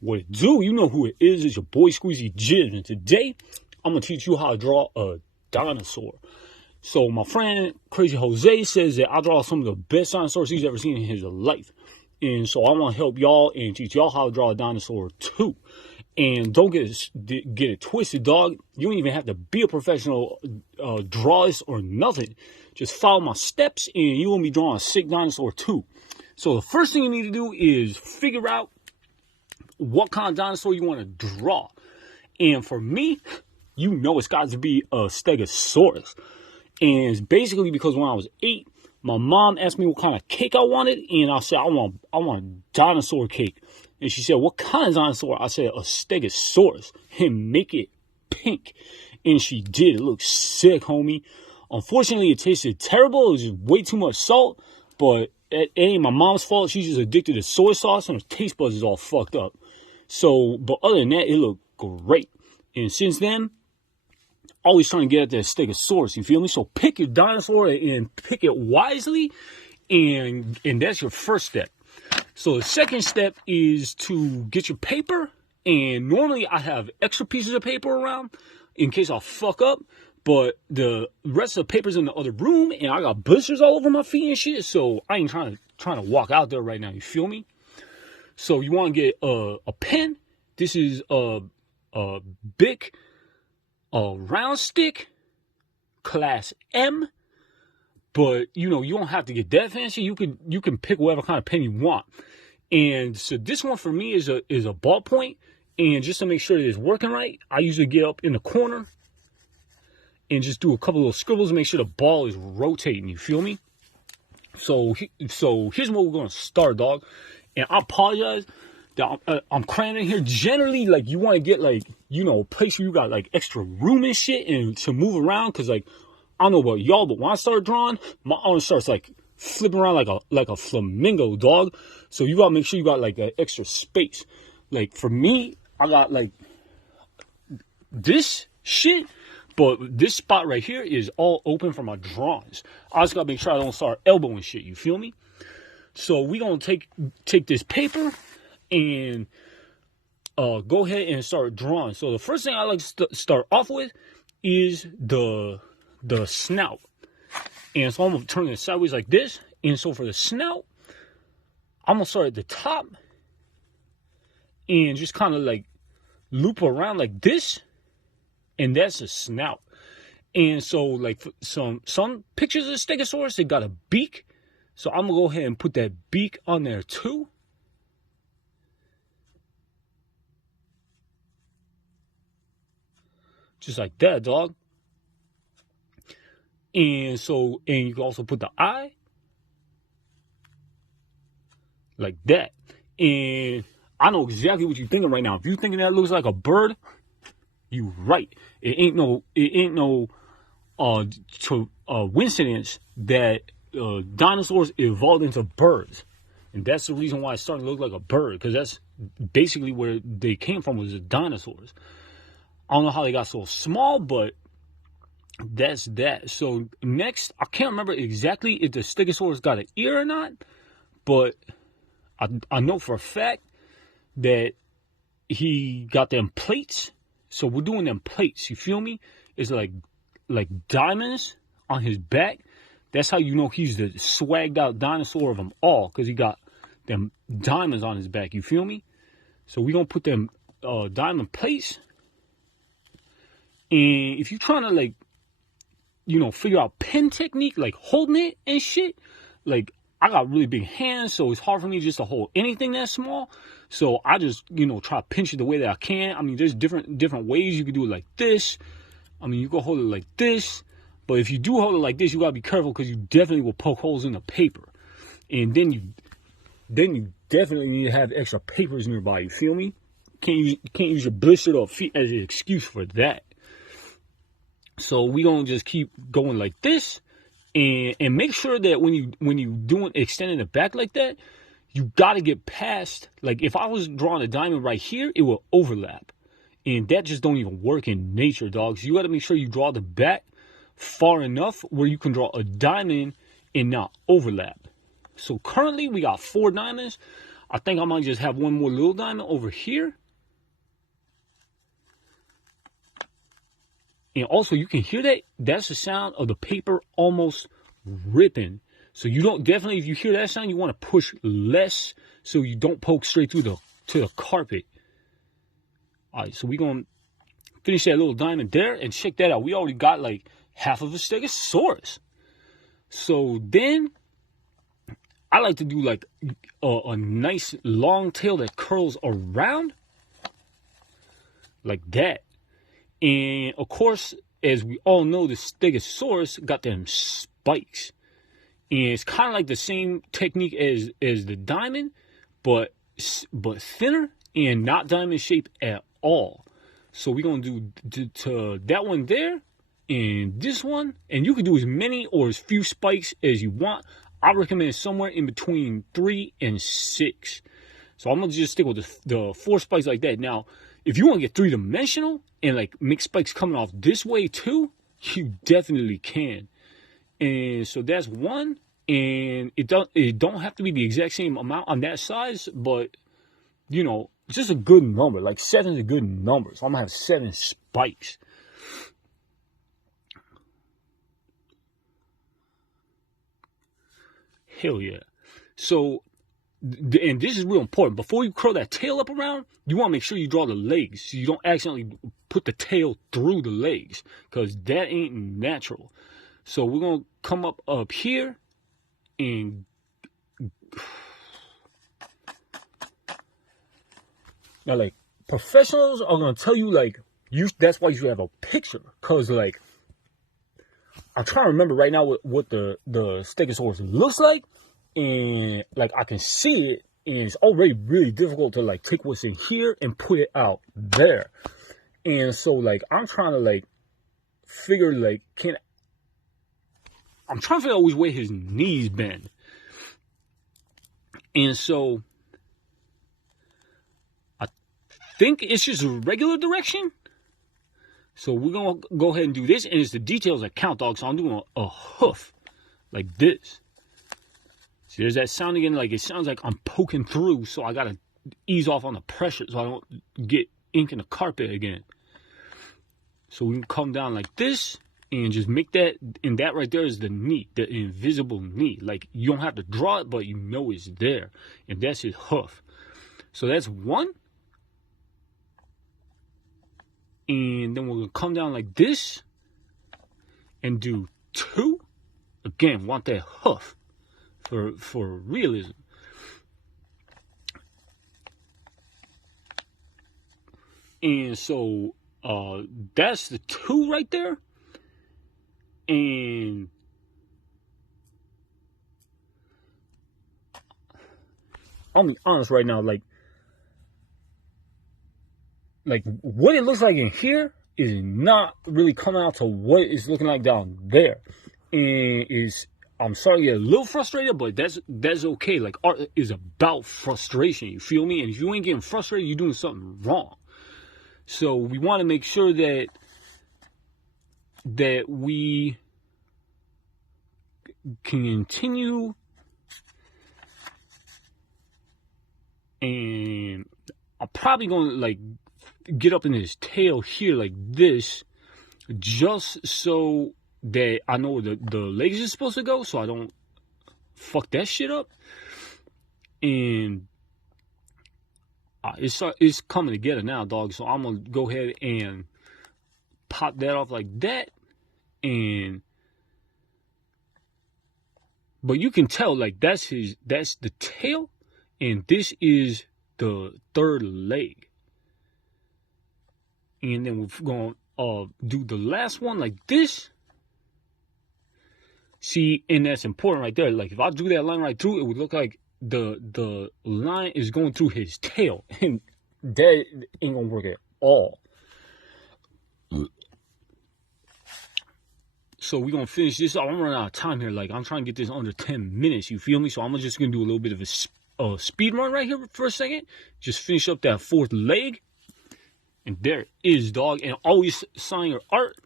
What it do? You know who it is. It's your boy Skweezy Jib, and today I'm gonna teach you how to draw a dinosaur. So my friend Crazy Jose says that I draw some of the best dinosaurs he's ever seen in his life, and so I want to help y'all and teach y'all how to draw a dinosaur too. And don't get it twisted, dog. You don't even have to be a professional drawist or nothing. Just follow my steps, and you will be drawing a sick dinosaur too. So the first thing you need to do is figure out what kind of dinosaur you want to draw. And for me, you know it's got to be a stegosaurus. And it's basically because when I was 8, my mom asked me what kind of cake I wanted, and I said I want dinosaur cake. And she said, what kind of dinosaur? I said a stegosaurus, and make it pink. And she did. It looked sick, homie. Unfortunately, it tasted terrible. It was just way too much salt, but it ain't my mom's fault. She's just addicted to soy sauce, and her taste buds is all fucked up. So, but other than that, it looked great. And since then, always trying to get at that stegosaurus, you feel me? So pick your dinosaur and pick it wisely, and that's your first step. So the second step is to get your paper, and normally I have extra pieces of paper around in case I fuck up, but the rest of the paper's in the other room, and I got blisters all over my feet and shit, so I ain't trying to walk out there right now, you feel me? So you want to get a pen. This is a Bic, a round stick, class M. But you know, you don't have to get that fancy. You can pick whatever kind of pen you want. And so this one for me is a ballpoint. And just to make sure that it's working right, I usually get up in the corner and just do a couple of scribbles to make sure the ball is rotating. You feel me? So here's where we're gonna start, dog. And I apologize that I'm cramming in here. Generally, like, you want to get, like, you know, a place where you got, like, extra room and shit and to move around. Because, like, I don't know about y'all, but when I start drawing, my arm starts, like, flipping around like a flamingo, dog. So you got to make sure you got, like, an extra space. Like, for me, I got, like, this shit. But this spot right here is all open for my drawings. I just got to make sure I don't start elbowing shit. You feel me? So we're going to take this paper and go ahead and start drawing. So the first thing I like to start off with is the snout. And so I'm going to turn it sideways like this. And so for the snout, I'm going to start at the top and just kind of like loop around like this. And that's a snout. And so like some pictures of the stegosaurus, they got a beak. So I'm going to go ahead and put that beak on there too. Just like that, dog. And you can also put the eye. Like that. And I know exactly what you're thinking right now. If you're thinking that looks like a bird, you right. It ain't no coincidence that dinosaurs evolved into birds, and that's the reason why it's starting to look like a bird, because that's basically where they came from, was the dinosaurs. I don't know how they got so small, but that's that. So next, I can't remember exactly if the stegosaurus got an ear or not, but I know for a fact that he got them plates. So we're doing them plates, you feel me? It's like diamonds on his back. That's how you know he's the swagged out dinosaur of them all, because he got them diamonds on his back, you feel me? So we're going to put them diamond plates. And if you're trying to, like, you know, figure out pen technique, like holding it and shit, like, I got really big hands, so it's hard for me just to hold anything that small. So I just, you know, try to pinch it the way that I can. I mean, there's different ways you can do it, like this. I mean, you can hold it like this. But if you do hold it like this, you gotta be careful, because you definitely will poke holes in the paper. And then you definitely need to have extra papers nearby. You feel me? Can't use your blistered up feet as an excuse for that. So we gonna just keep going like this, and make sure that when you doing extending it back like that, you gotta get past. Like, if I was drawing a diamond right here, it will overlap, and that just don't even work in nature, dogs. You gotta make sure you draw the back far enough where you can draw a diamond and not overlap. So currently we got 4 diamonds. I think I might just have one more little diamond over here. And also, you can hear that. That's the sound of the paper almost ripping. So you don't, definitely, if you hear that sound, you want to push less so you don't poke straight through the carpet. All right, so we're going to finish that little diamond there and check that out. We already got like half of a stegosaurus. So then I like to do like a nice long tail that curls around like that. And of course, as we all know, the stegosaurus got them spikes. And it's kind of like the same technique as the diamond, but thinner and not diamond shape at all. So we're going to do to that one there and this one. And you can do as many or as few spikes as you want. I recommend somewhere in between 3 and 6. So I'm going to just stick with the 4 spikes like that. Now, if you want to get 3-dimensional and like make spikes coming off this way too, you definitely can. And so that's 1. And it don't have to be the exact same amount on that size, but you know, it's just a good number. Like 7 is a good number. So I'm gonna have 7 spikes. Hell yeah. So, and this is real important. Before you curl that tail up around, you want to make sure you draw the legs so you don't accidentally put the tail through the legs, because that ain't natural. So we're going to come up here and now, like, professionals are going to tell you, like, that's why you should have a picture, because, like, I'm trying to remember right now what the stegosaurus looks like, and like I can see it, and it's already really difficult to like take what's in here and put it out there. And so like I'm trying to like figure like I'm trying to figure out which way his knees bend. And so I think it's just a regular direction. So we're going to go ahead and do this. And it's the details that count, dog. So I'm doing a hoof like this. See, there's that sound again. Like, it sounds like I'm poking through. So I got to ease off on the pressure so I don't get ink in the carpet again. So we can come down like this and just make that. And that right there is the knee, the invisible knee. Like, you don't have to draw it, but you know it's there. And that's his hoof. So that's 1. And then we're going to come down like this and do 2. Again, want that hoof for realism. And so that's the 2 right there. And I'll be honest right now, like what it looks like in here is not really coming out to what it's looking like down there. And I'm sorry to get a little frustrated, but that's okay. Like, art is about frustration, you feel me? And if you ain't getting frustrated, you're doing something wrong. So we want to make sure that we can continue, and I'm probably going to like get up in his tail here like this, just so that I know where the legs are supposed to go, so I don't fuck that shit up. And it's coming together now, dog. So I'm gonna go ahead and pop that off like that. But you can tell, like, that's the tail, and this is the 3rd leg. And then we're going to do the last one like this. See, and that's important right there. Like, if I drew that line right through, it would look like the line is going through his tail. And that ain't going to work at all. So we're going to finish this. I'm running out of time here. Like, I'm trying to get this under 10 minutes. You feel me? So I'm just going to do a little bit of a speed run right here for a second. Just finish up that 4th leg. And there it is, dog. And always sign your art